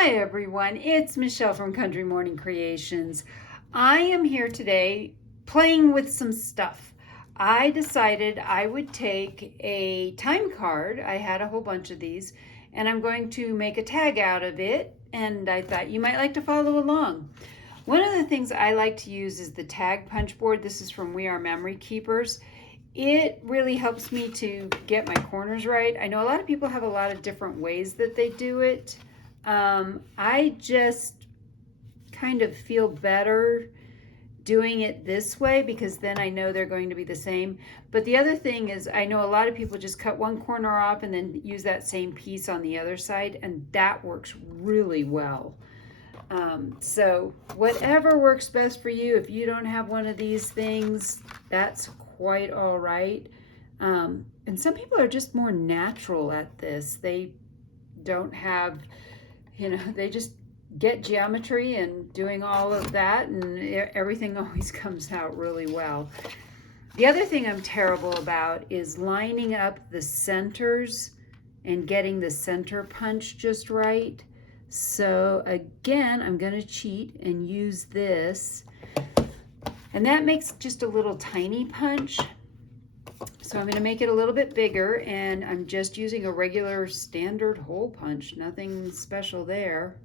Hi everyone, it's Michelle from Country Morning Creations. I am here today playing with some stuff. I decided I would take a time card, I had a whole bunch of these, and I'm going to make a tag out of it, and I thought you might like to follow along. One of the things I like to use is the tag punch board. This is from We Are Memory Keepers. It really helps me to get my corners right. I know a lot of people have a lot of different ways that they do it. I just kind of feel better doing it this way because then I know they're going to be the same. But the other thing is I know a lot of people just cut one corner off and then use that same piece on the other side, and that works really well. So whatever works best for you. If you don't have one of these things, that's quite all right. And some people are just more natural at this. They don't have, they just get geometry and doing all of that, and everything always comes out really well. The other thing I'm terrible about is lining up the centers and getting the center punch just right. So again, I'm going to cheat and use this, and that makes just a little tiny punch. So I'm going to make it a little bit bigger, and I'm just using a regular standard hole punch, nothing special there.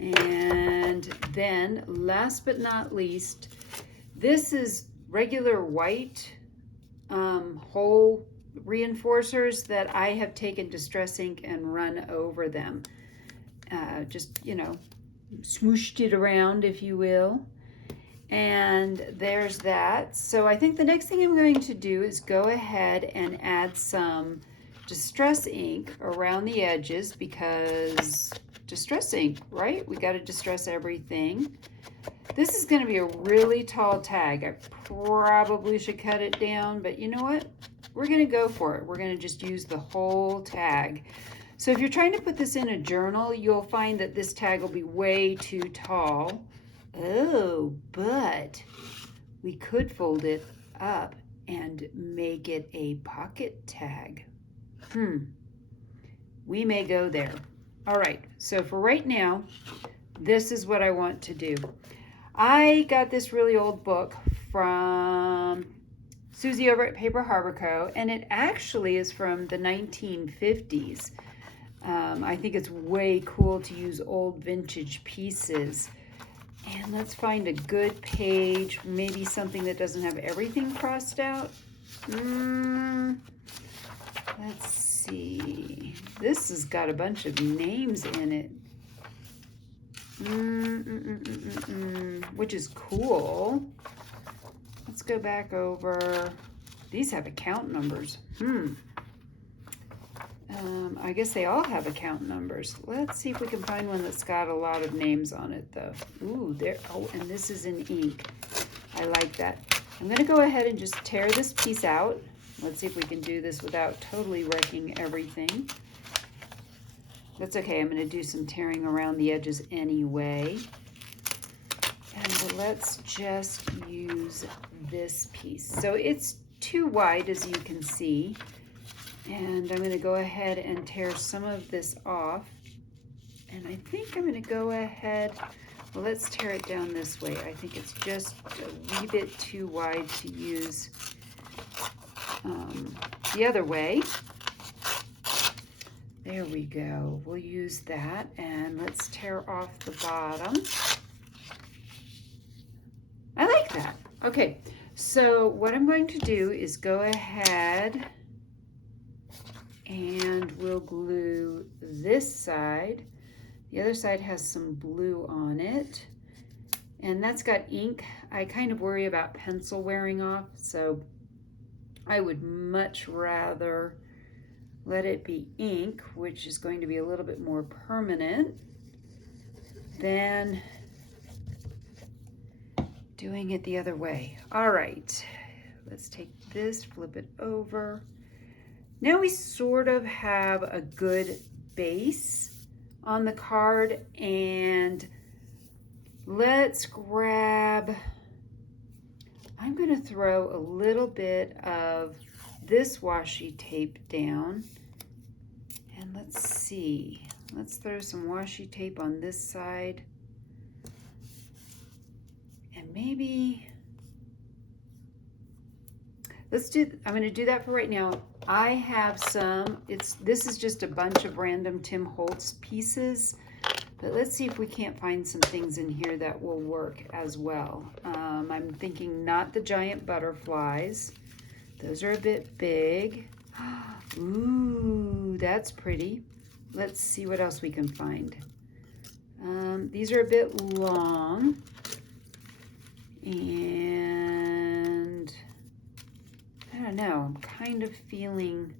And then last but not least, this is regular white hole reinforcers that I have taken Distress ink and run over them. Just, smooshed it around, if you will. And there's that. So I think the next thing I'm going to do is go ahead and add some Distress ink around the edges, because Distress ink, right? We got to distress everything. This is going to be a really tall tag. I probably should cut it down, but you know what? We're going to go for it. We're going to just use the whole tag. So if you're trying to put this in a journal, you'll find that this tag will be way too tall. Oh, but we could fold it up and make it a pocket tag. We may go there. All right, so for right now, this is what I want to do. I got this really old book from Susie over at Paper Harbor Co., and it actually is from the 1950s. I think it's way cool to use old vintage pieces. And let's find a good page, maybe something that doesn't have everything crossed out. Let's see. This has got a bunch of names in it. Which is cool. Let's go back over. These have account numbers. I guess they all have account numbers. Let's see if we can find one that's got a lot of names on it, though. Ooh, there. Oh, and this is in ink. I like that. I'm going to go ahead and just tear this piece out. Let's see if we can do this without totally wrecking everything. That's okay. I'm going to do some tearing around the edges anyway. And let's just use this piece. So it's too wide, as you can see. And I'm going to go ahead and tear some of this off. And I think I'm going to go ahead, well, let's tear it down this way. I think it's just a wee bit too wide to use the other way. There we go. We'll use that, and let's tear off the bottom. I like that. Okay, so what I'm going to do is go ahead and we'll glue this side. The other side has some blue on it, and that's got ink. I kind of worry about pencil wearing off, so I would much rather let it be ink, which is going to be a little bit more permanent than doing it the other way. All right, let's take this, flip it over. Now we sort of have a good base on the card, and let's grab, I'm going to throw a little bit of this washi tape down, and let's see, Let's throw some washi tape on this side. And maybe, I'm gonna do that for right now. I have some, this is just a bunch of random Tim Holtz pieces, but let's see if we can't find some things in here that will work as well. I'm thinking not the giant butterflies. Those are a bit big. Ooh, that's pretty. Let's see what else we can find. These are a bit long. And I don't know, I'm kind of feeling,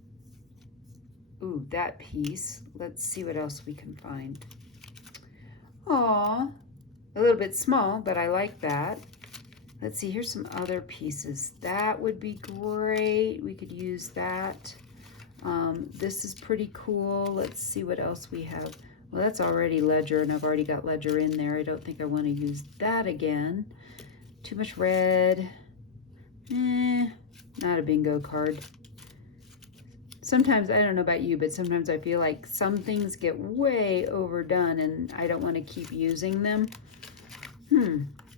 ooh, that piece. Let's see what else we can find. Aw, a little bit small, but I like that. Let's see, here's some other pieces. That would be great. We could use that. This is pretty cool. Let's see what else we have. Well, that's already ledger, and I've already got ledger in there. I don't think I want to use that again. Too much red. Not a bingo card. Sometimes, I don't know about you, but sometimes I feel like some things get way overdone and I don't want to keep using them.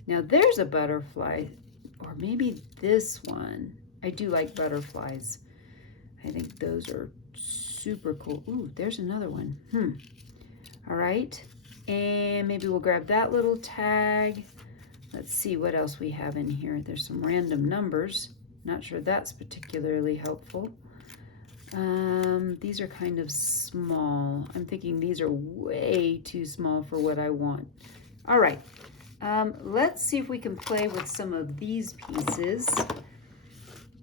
Now there's a butterfly, or maybe this one. I do like butterflies. I think those are super cool. Ooh, there's another one. All right, and maybe we'll grab that little tag. Let's see what else we have in here. There's some random numbers. Not sure that's particularly helpful. These are kind of small. I'm thinking these are way too small for what I want. All right, let's see if we can play with some of these pieces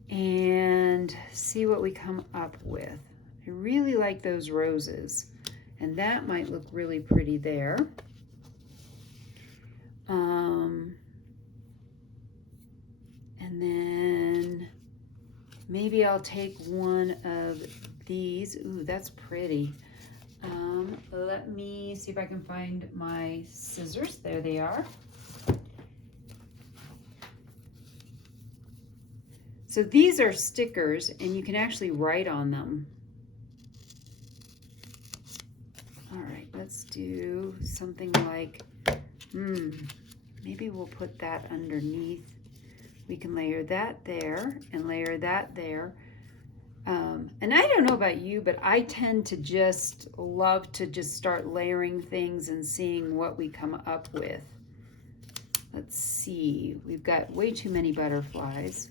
and see what we come up with. I really like those roses, and that might look really pretty there. And then maybe I'll take one of these. Ooh, that's pretty. Let me see if I can find my scissors. There they are. So these are stickers, and you can actually write on them. All right, let's do something like, maybe we'll put that underneath. We can layer that there and layer that there. And I don't know about you, but I tend to just love to just start layering things and seeing what we come up with. Let's see, we've got way too many butterflies,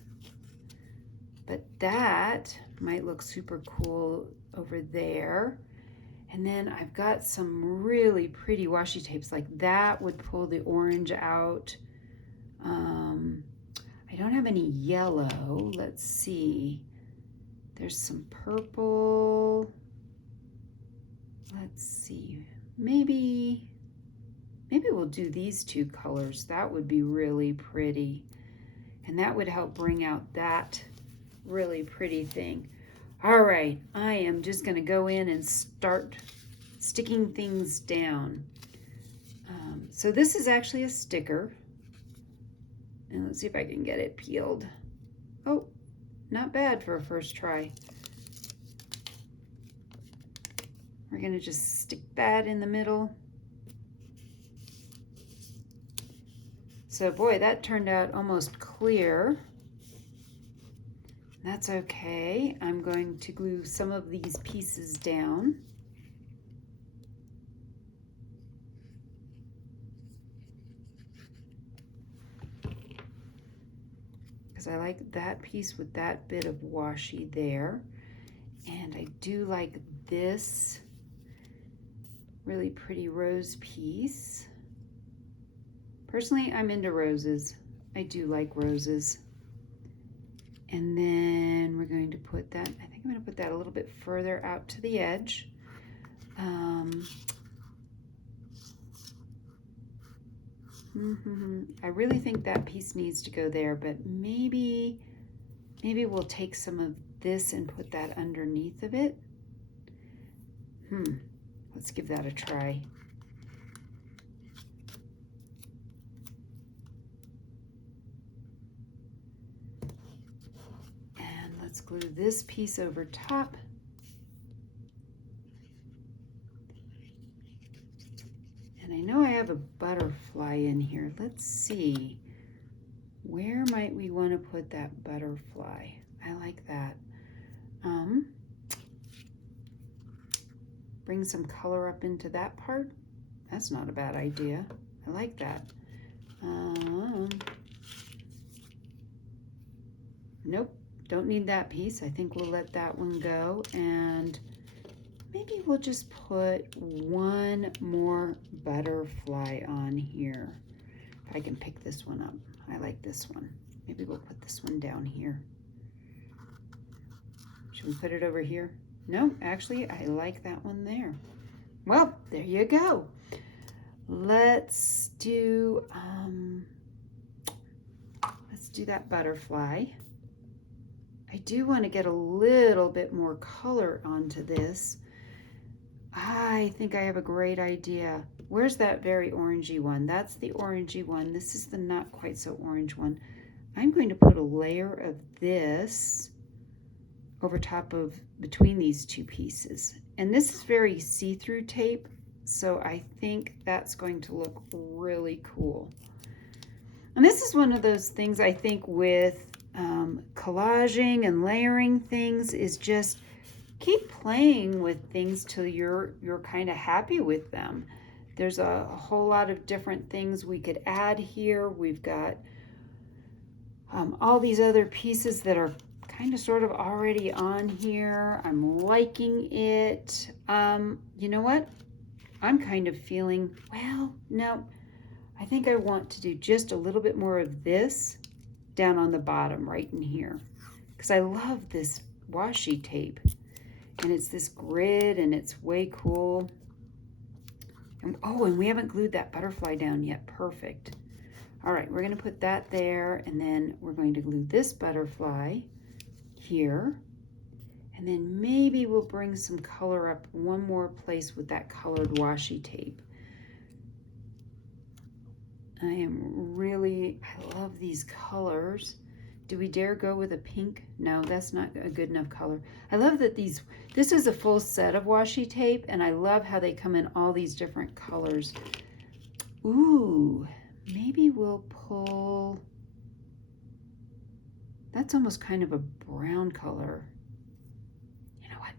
but that might look super cool over there. And then I've got some really pretty washi tapes, like that would pull the orange out. I don't have any yellow. Let's see. There's some purple. Let's see. Maybe we'll do these two colors. That would be really pretty. And that would help bring out that really pretty thing. All right, I am just going to go in and start sticking things down. So this is actually a sticker. And let's see if I can get it peeled. Oh, not bad for a first try. We're going to just stick that in the middle. So boy, that turned out almost clear. That's okay. I'm going to glue some of these pieces down. Because I like that piece with that bit of washi there. And I do like this really pretty rose piece. Personally, I'm into roses. I do like roses. And then we're going to put that, I think I'm going to put that a little bit further out to the edge. I really think that piece needs to go there, but maybe we'll take some of this and put that underneath of it. Let's give that a try. And let's glue this piece over top. have a butterfly in here. Let's see. Where might we want to put that butterfly? I like that. Bring some color up into that part. That's not a bad idea. I like that. Nope, don't need that piece. I think we'll let that one go, and maybe we'll just put one more butterfly on here. If I can pick this one up. I like this one. Maybe we'll put this one down here. Should we put it over here? No, actually, I like that one there. Well, there you go. Let's do that butterfly. I do want to get a little bit more color onto this. I think I have a great idea. Where's that very orangey one? That's the orangey one. This is the not quite so orange one. I'm going to put a layer of this over top of between these two pieces. And this is very see-through tape, so I think that's going to look really cool. And this is one of those things I think with collaging and layering things is just keep playing with things till you're kind of happy with them. There's a whole lot of different things we could add here. We've got all these other pieces that are kind of sort of already on here. I'm liking it. You know what? I'm kind of feeling, well, no, I think I want to do just a little bit more of this down on the bottom right in here, because I love this washi tape, and it's this grid, and it's way cool. And oh, and we haven't glued that butterfly down yet. Perfect. All right, we're going to put that there, and then we're going to glue this butterfly here, and then maybe we'll bring some color up one more place with that colored washi tape. I love these colors. Do we dare go with a pink? No, that's not a good enough color. I love that this is a full set of washi tape, and I love how they come in all these different colors. Ooh, maybe we'll pull, that's almost kind of a brown color. You know what?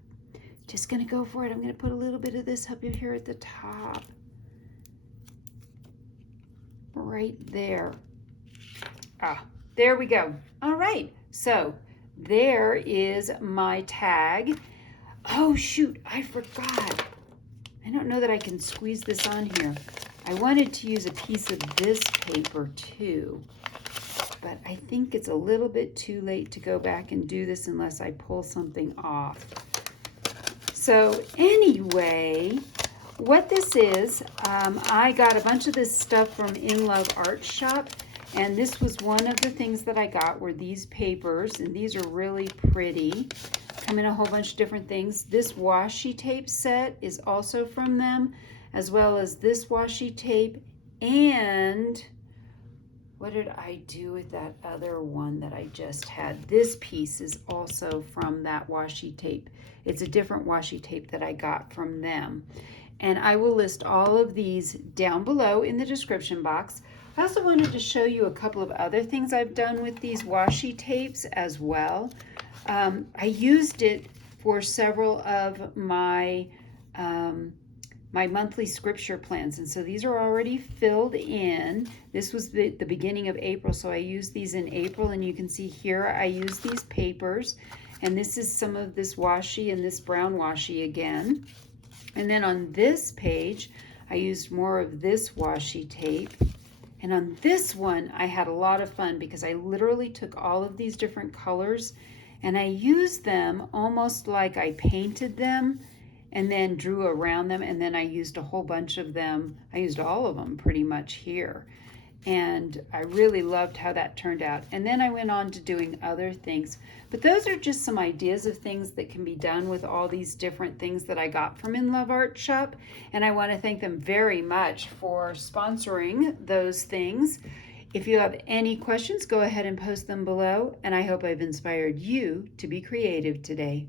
Just gonna go for it. I'm gonna put a little bit of this up here at the top. Right there. Ah, there we go. All right, so there is my tag. Oh shoot, I forgot. I don't know that I can squeeze this on here. I wanted to use a piece of this paper too, but I think it's a little bit too late to go back and do this unless I pull something off. So anyway, what this is, I got a bunch of this stuff from In Love Art Shop, and this was one of the things that I got were these papers, and these are really pretty. Come in a whole bunch of different things. This washi tape set is also from them, as well as this washi tape. And what did I do with that other one that I just had? This piece is also from that washi tape. It's a different washi tape that I got from them. And I will list all of these down below in the description box. I also wanted to show you a couple of other things I've done with these washi tapes as well. I used it for several of my my monthly scripture plans, and so these are already filled in. This was the beginning of April, so I used these in April, and you can see here I use these papers, and this is some of this washi and this brown washi again. And then on this page, I used more of this washi tape. And on this one, I had a lot of fun because I literally took all of these different colors and I used them almost like I painted them and then drew around them. And then I used a whole bunch of them. I used all of them pretty much here. And I really loved how that turned out. And then I went on to doing other things. But those are just some ideas of things that can be done with all these different things that I got from In Love Art Shop. And I want to thank them very much for sponsoring those things. If you have any questions, go ahead and post them below. And I hope I've inspired you to be creative today.